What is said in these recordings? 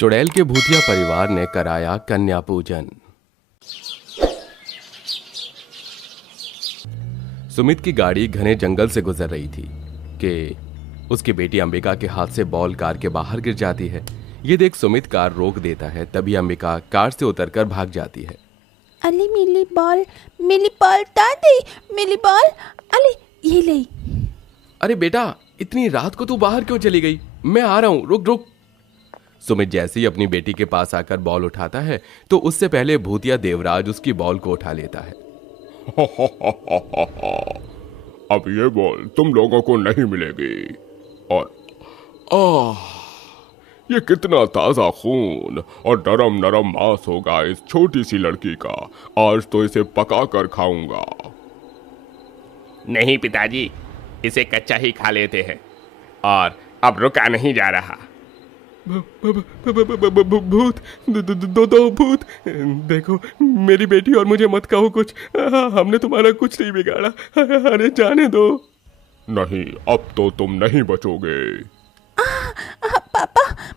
चुड़ैल के भूतिया परिवार ने कराया कन्या पूजन। सुमित की गाड़ी घने जंगल से गुजर रही थी कि उसकी बेटी अंबिका के हाथ से बॉल कार के बाहर गिर जाती है। ये देख सुमित कार रोक देता है, तभी अंबिका कार से उतरकर भाग जाती है। अली मिली बॉल दादी, मिली बॉल, अली ये ले। अरे बेटा, इतनी रात को तू बाहर क्यों चली गई? मैं आ रहा हूं, रुक रुक। सुमित जैसे ही अपनी बेटी के पास आकर बॉल उठाता है तो उससे पहले भूतिया देवराज उसकी बॉल को उठा लेता है। अब ये बॉल तुम लोगों को नहीं मिलेगी। और ये कितना ताजा खून और नरम नरम मांस होगा इस छोटी सी लड़की का। आज तो इसे पका कर खाऊंगा। नहीं पिताजी, इसे कच्चा ही खा लेते हैं और अब रुका नहीं जा रहा। भूत, दो भूत। देखो मेरी बेटी और मुझे मत कहो कुछ। हमने तुम्हारा कुछ नहीं बिगाड़ा। अरे जाने दो। नहीं, अब तो तुम नहीं बचोगे।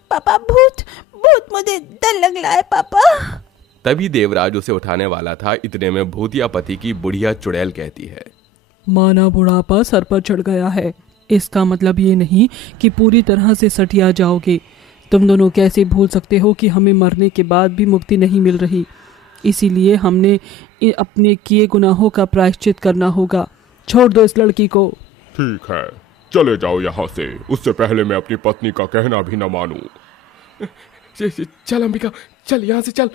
पापा भूत मुझे डर लग रहा है पापा। तभी देवराज उसे उठाने वाला था, इतने में भूतिया पति की बुढ़िया चुड़ैल कहती है, माना बुढ़ापा सर पर चढ़ गया है। इसका मतलब ये नहीं कि पूरी तरह से सठिया जाओगे। तुम दोनों कैसे भूल सकते हो कि हमें मरने के बाद भी मुक्ति नहीं मिल रही। इसीलिए हमने अपने किए गुनाहों का प्रायश्चित करना होगा। छोड़ दो इस लड़की को। ठीक है, चले जाओ यहाँ से। उससे पहले मैं अपनी पत्नी का कहना भी न मानूं। चल अंबिका, चल यहाँ से चल।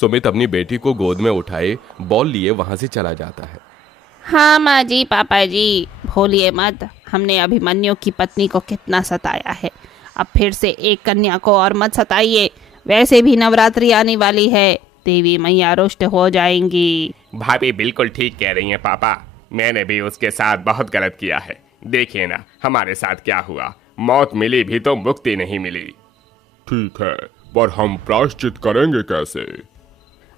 सुमित अपनी बेटी को गोद में उठाए बॉल लिए वहां से चला जाता है। हाँ माँ जी, पापा जी, भूलिए मत, हमने अभिमन्यु की पत्नी को कितना सताया है। अब फिर से एक कन्या को और मत सताइए। वैसे भी नवरात्रि आने वाली है, देवी मैया रुष्ट हो जाएंगी। भाभी बिल्कुल ठीक कह रही हैं पापा। मैंने भी उसके साथ बहुत गलत किया है। देखिए ना हमारे साथ क्या हुआ। मौत मिली भी तो मुक्ति नहीं मिली। ठीक है, पर हम प्रायश्चित करेंगे कैसे?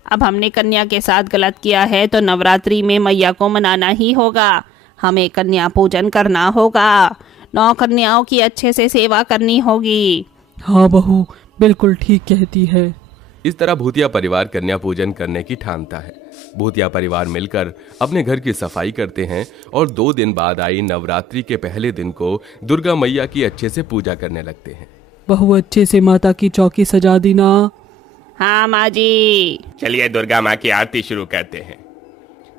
अब हमने कन्या के साथ गलत किया है तो नवरात्रि में मैया को मनाना ही होगा। हमें कन्या पूजन करना होगा। 9 कन्याओं की अच्छे से सेवा करनी होगी। हाँ बहू, बिल्कुल ठीक कहती है। इस तरह भूतिया परिवार कन्या पूजन करने की ठानता है। भूतिया परिवार मिलकर अपने घर की सफाई करते हैं और 2 दिन बाद आई नवरात्रि के पहले दिन को दुर्गा मैया की अच्छे से पूजा करने लगते हैं। बहू, अच्छे से माता की चौकी सजा दी ना? हाँ माँ जी। चलिए दुर्गा माँ की आरती शुरू करते हैं।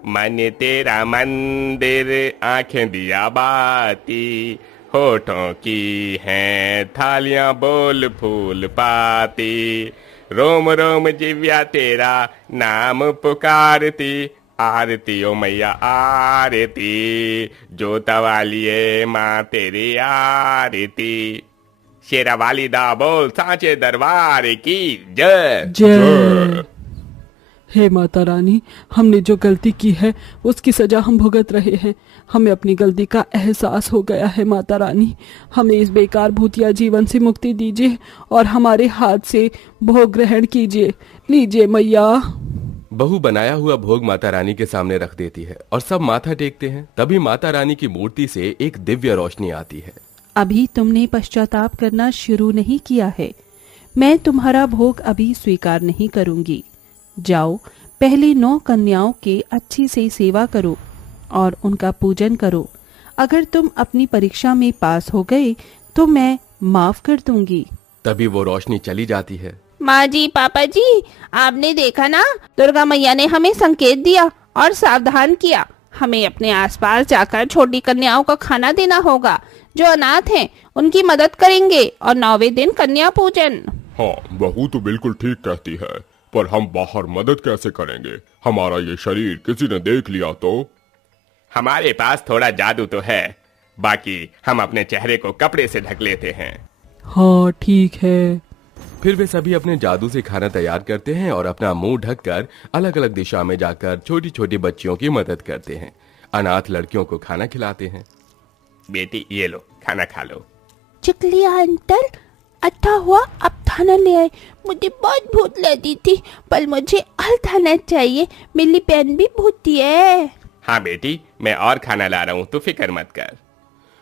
मन तेरा मंदिर, आंखें दिया बाती, होठों की हैं थालियां बोल फूल पाती, रोम रोम जिव्या तेरा नाम पुकारती, आरती ओ मैया आरती, जोता वालिए माँ तेरी आरती, शेरा वाली दा बोल सांचे दरबार की जय। जय। हे माता रानी, हमने जो गलती की है उसकी सजा हम भुगत रहे हैं। हमें अपनी गलती का एहसास हो गया है। माता रानी, हमें इस बेकार भूतिया जीवन से मुक्ति दीजिए और हमारे हाथ से भोग ग्रहण कीजिए। लीजिए मैया। बहू बनाया हुआ भोग माता रानी के सामने रख देती है और सब माथा टेकते हैं। तभी माता रानी की मूर्ति से एक दिव्य रोशनी आती है। अभी तुमने पश्चाताप करना शुरू नहीं किया है। मैं तुम्हारा भोग अभी स्वीकार नहीं करूंगी। जाओ, पहले 9 कन्याओं के अच्छी से सेवा करो और उनका पूजन करो। अगर तुम अपनी परीक्षा में पास हो गए तो मैं माफ कर दूंगी। तभी वो रोशनी चली जाती है। माँ जी, पापा जी, आपने देखा ना, दुर्गा मैया ने हमें संकेत दिया और सावधान किया। हमें अपने आसपास जाकर छोटी कन्याओं को खाना देना होगा। जो अनाथ हैं उनकी मदद करेंगे और 9वें दिन कन्या पूजन। हाँ, बहू तो बिल्कुल ठीक कहती है, पर हम बाहर मदद कैसे करेंगे? हमारा ये शरीर किसी ने देख लिया तो? हमारे पास थोड़ा जादू तो है, बाकी हम अपने चेहरे को कपड़े से ढक लेते हैं। हाँ ठीक है। फिर वे सभी अपने जादू से खाना तैयार करते हैं और अपना मुंह ढककर अलग अलग दिशा में जाकर छोटी छोटी बच्चियों की मदद करते हैं। अनाथ लड़कियों को खाना खिलाते हैं। बेटी ये लो, खाना खा लो। चिकलिया अंकल, अच्छा हुआ अब खाना ले आए। मुझे बहुत भूख लगी थी, पर मुझे और खाना चाहिए। मेरी बहन भी भूखी है। हाँ बेटी, मैं और खाना ला रहा हूँ, तू फिक्र मत कर।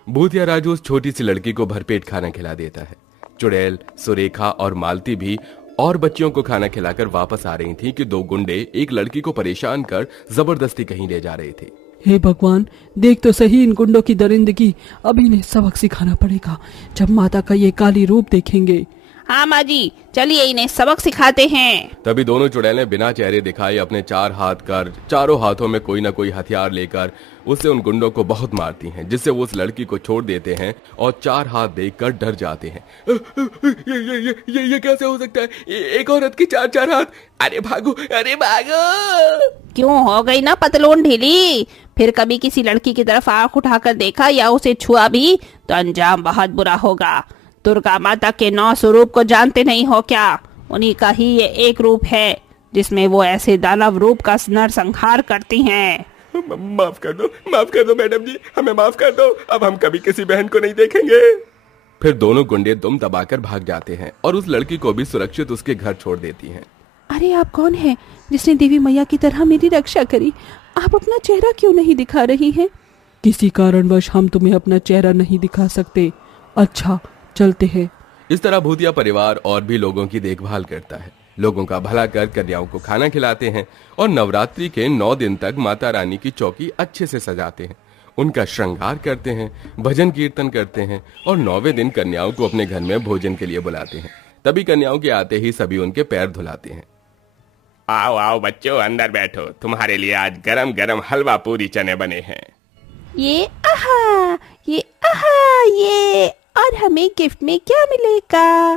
भूतिया राजू उस छोटी सी लड़की को भरपेट खाना खिला देता है। चुड़ैल, सुरेखा और मालती भी और बच्चियों को खाना खिलाकर वापस आ रही थी कि दो गुंडे एक लड़की को परेशान कर जबरदस्ती कहीं ले जा रहे थे। हे भगवान, देख तो सही इन गुंडों की दरिंदगी। अब इन्हें सबक सिखाना पड़ेगा जब माता का ये काली रूप देखेंगे। हाँ माँ जी, चलिए इन्हें सबक सिखाते हैं। तभी दोनों चुड़ैलें बिना चेहरे दिखाए अपने 4 हाथ कर चारों हाथों में कोई ना कोई हथियार लेकर उससे उन गुंडों को बहुत मारती हैं, जिससे वो उस लड़की को छोड़ देते हैं और 4 हाथ देखकर डर जाते हैं। ये कैसे हो सकता है? एक औरत की 4 हाथ! अरे भागो, अरे भागो! क्यों हो गई ना पतलून ढीली? फिर कभी किसी लड़की की तरफ आंख उठाकर देखा या उसे छुआ भी तो अंजाम बहुत बुरा होगा। दुर्गा माता के 9 स्वरूप को जानते नहीं हो क्या? उन्हीं का ही ये एक रूप है जिसमें वो ऐसे दानव रूप का नरसंहार करती हैं। माफ कर दो मैडम जी, हमें माफ कर दो। अब हम कभी किसी बहन को नहीं देखेंगे। फिर दोनों गुंडे दुम दबाकर भाग जाते हैं और उस लड़की को भी सुरक्षित उसके घर छोड़ देती हैं। अरे आप कौन है जिसने देवी मैया की तरह मेरी रक्षा करी? आप अपना चेहरा क्यों नहीं दिखा रही हैं? किसी कारणवश हम तुम्हें अपना चेहरा नहीं दिखा सकते। अच्छा, चलते हैं। इस तरह भूतिया परिवार और भी लोगों की देखभाल करता है, लोगों का भला कर कन्याओं को खाना खिलाते हैं और नवरात्रि के 9 दिन तक माता रानी की चौकी अच्छे से सजाते हैं, उनका श्रृंगार करते हैं, भजन कीर्तन करते हैं और 9वें दिन कन्याओं को अपने घर में भोजन के लिए बुलाते हैं। तभी कन्याओं के आते ही सभी उनके पैर धुलाते हैं। आओ आओ बच्चों, अंदर बैठो, तुम्हारे लिए आज गरम गरम हलवा पूरी चने बने हैं। ये और हमें गिफ्ट में क्या मिलेगा?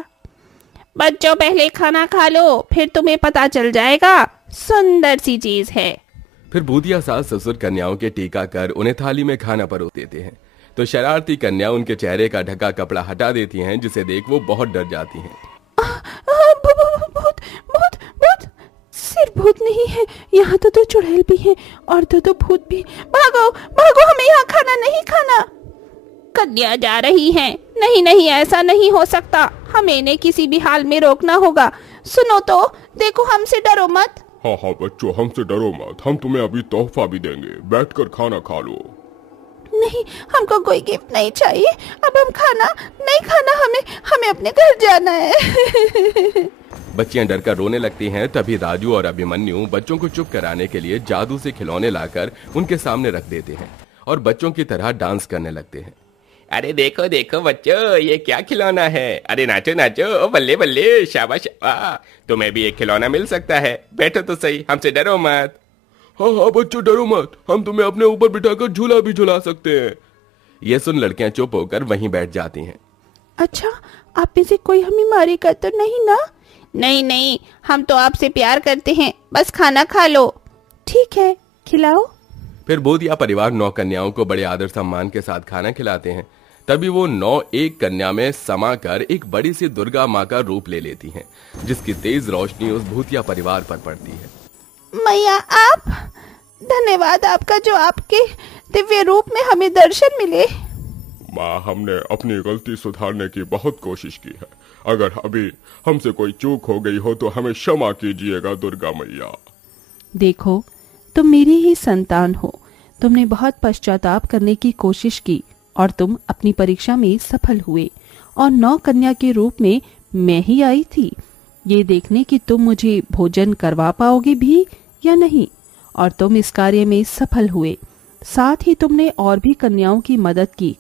बच्चों पहले खाना खा लो, फिर तुम्हें पता चल जाएगा। सुंदर सी चीज है। फिर भूतिया सास ससुर कन्याओं के टीका कर उन्हें थाली में खाना परोस देते हैं, तो शरारती कन्या उनके चेहरे का ढका कपड़ा हटा देती हैं, जिसे देख वो बहुत डर जाती हैं। भूत सिर्फ भूत नहीं है, यहाँ तो 2 चुड़ैल भी हैं और 2 भूत भी। भागो भागो, हमें यहाँ खाना नहीं खाना। कन्या जा रही हैं। नहीं, ऐसा नहीं हो सकता, हमें इन्हें किसी भी हाल में रोकना होगा। सुनो तो, देखो, हमसे डरो मत। हाँ बच्चों, हमसे डरो मत, हम तुम्हें अभी तोहफा भी देंगे, बैठकर खाना खा लो। नहीं, हमको कोई गिफ्ट नहीं चाहिए। अब हम खाना नहीं खाना, हमें अपने घर जाना है। बच्चियां डरकर रोने लगती हैं। तभी राजू और अभिमन्यु बच्चों को चुप कराने के लिए जादू से खिलौने लाकर उनके सामने रख देते हैं और बच्चों की तरह डांस करने लगते हैं। अरे देखो देखो बच्चों, ये क्या खिलौना है। अरे नाचो नाचो, ओ बल्ले बल्ले, शाबाश। तुम्हें भी एक खिलौना मिल सकता है। बैठो तो सही, हमसे डरो मत। हाँ बच्चों, डरो मत, हम तुम्हें अपने ऊपर बिठाकर झूला भी झुला सकते हैं। ये सुन लड़कियां चुप होकर वहीं बैठ जाती हैं। अच्छा, आप में से कोई हमें मारेगा तो नहीं ना? नहीं, हम तो आपसे प्यार करते हैं, बस खाना खा लो। ठीक है, खिलाओ। फिर भूतिया परिवार 9 कन्याओं को बड़े आदर सम्मान के साथ खाना खिलाते हैं। तभी वो 9 एक कन्या में समाकर एक बड़ी सी दुर्गा माँ का रूप ले लेती हैं, जिसकी तेज रोशनी उस भूतिया परिवार पर पड़ती है। मैया, आप धन्यवाद आपका, जो आपके दिव्य रूप में हमें दर्शन मिले। माँ, हमने अपनी गलती सुधारने की बहुत कोशिश की है। अगर अभी हमसे कोई चूक हो गई हो तो हमें क्षमा कीजिएगा दुर्गा मैया। देखो, तुम मेरी ही संतान हो। तुमने बहुत पश्चाताप करने की कोशिश की और तुम अपनी परीक्षा में सफल हुए और 9 कन्या के रूप में मैं ही आई थी, ये देखने कि तुम मुझे भोजन करवा पाओगे भी या नहीं, और तुम इस कार्य में सफल हुए। साथ ही तुमने और भी कन्याओं की मदद की।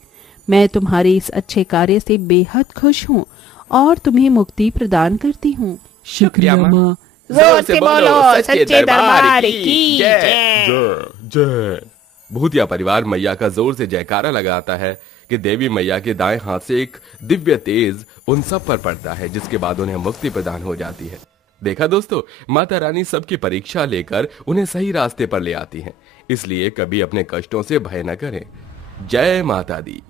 मैं तुम्हारे इस अच्छे कार्य से बेहद खुश हूँ और तुम्हें मुक्ति प्रदान करती हूँ। शुक्रिया माँ। जोर से बोलो, सच्चे दरबार की जय। जय। भूतिया परिवार मैया का जोर से जयकारा लगाता है कि देवी मैया के दाएं हाथ से एक दिव्य तेज उन सब पर पड़ता है, जिसके बाद उन्हें मुक्ति प्रदान हो जाती है। देखा दोस्तों, माता रानी सबकी परीक्षा लेकर उन्हें सही रास्ते पर ले आती हैं, इसलिए कभी अपने कष्टों से भय न करें। जय माता दी।